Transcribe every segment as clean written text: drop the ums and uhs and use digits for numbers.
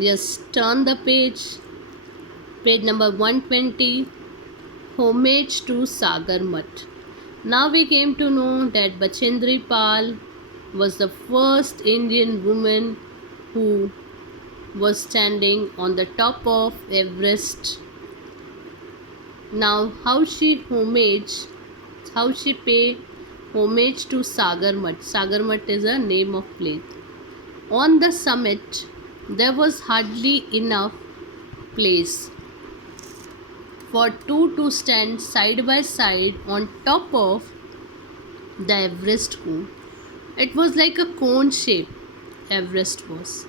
Just turn the page. Page number 120. Homage to Sagarmat. Now we came to know that Bachendri Pal was the first Indian woman who was standing on the top of Everest. Now how she pay homage to Sagarmat. Sagarmat is a name of place. On the summit there was hardly enough place for two to stand side by side on top of the Everest cone. It was like a cone shape. Everest was.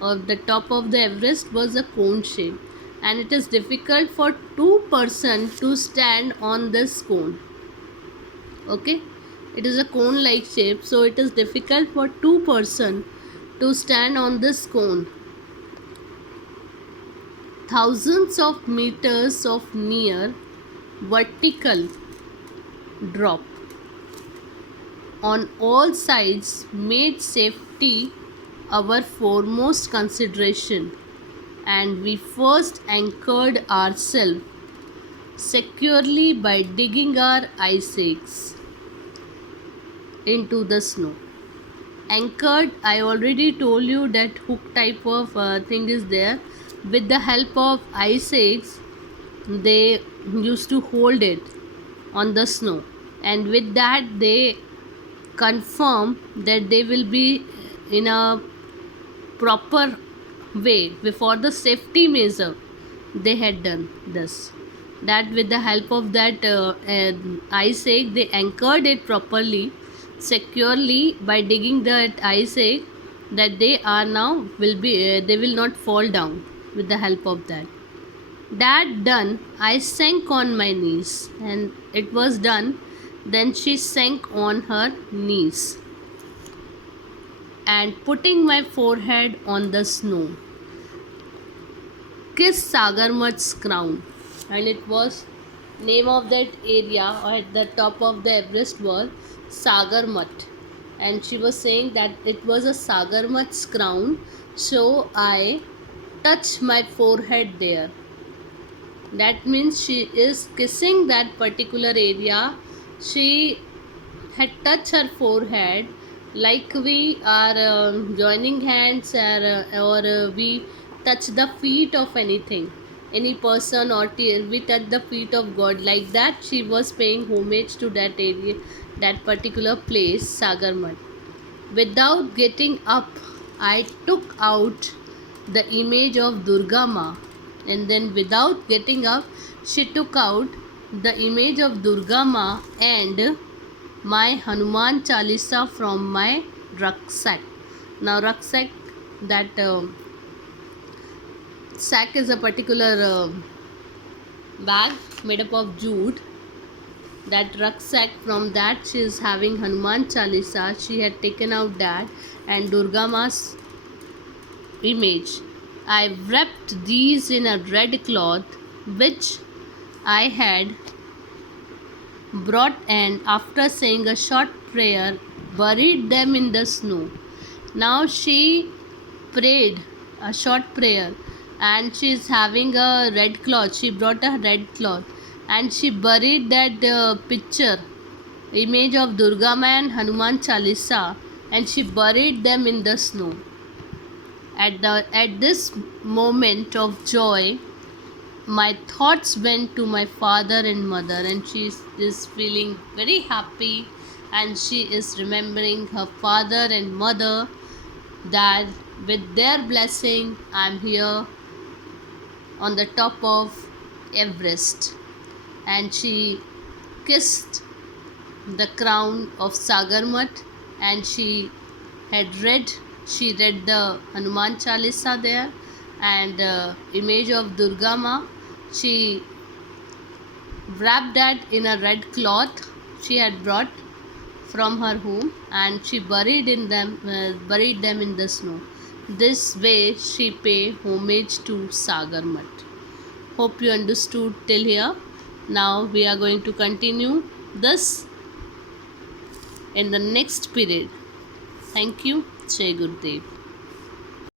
Of the top of the Everest was a cone shape, and it is difficult for two persons to stand on this cone. Okay, it is a cone like shape, so it is difficult for two persons to stand on this cone. Thousands of meters of near vertical drop on all sides made safety our foremost consideration, and we first anchored ourselves securely by digging our ice axe into the snow. Anchored, I already told you that hook type of thing is there. With the help of ice axe, they used to hold it on the snow, and with that they confirm that they will be in a proper way. Before the safety measure they had done this, that with the help of that ice axe they anchored it properly securely by digging that ice axe, that they are now will be they will not fall down. With the help of that done, I sank on my knees, and it was done. Then she sank on her knees and putting my forehead on the snow, kissed Sagarmat's crown. And it was name of that area or at the top of the Everest was Sagarmat. And she was saying that it was a Sagarmat's crown, so I touched my forehead there. That means she is kissing that particular area. She had touched her forehead like we are joining hands, or we touch the feet of any person, or we touch the feet of God. Like that she was paying homage to that area, that particular place, Sagarmat. Without getting up, I took out the image of Durga Ma, and then without getting up she took out the image of Durga Ma and my Hanuman Chalisa from my rucksack. Now rucksack, that sack is a particular bag made up of jute. That rucksack, from that she is having Hanuman Chalisa. She had taken out that and Durga Ma's image. I wrapped these in a red cloth which I had brought, and after saying a short prayer buried them in the snow. Now she prayed a short prayer, and she is having a red cloth. She brought a red cloth and she buried that picture, image of Durga Ma and Hanuman Chalisa, and she buried them in the snow. At this moment of joy, my thoughts went to my father and mother, and she is feeling very happy, and she is remembering her father and mother, that with their blessing I am here on the top of Everest. And she kissed the crown of Sagarmat, and she read the Hanuman Chalisa there, and image of Durga Ma. She wrapped that in a red cloth she had brought from her home, and she buried them in the snow. This way she paid homage to Sagarmat. Hope you understood till here. Now we are going to continue this in the next period. Thank you. Jai Gurudev.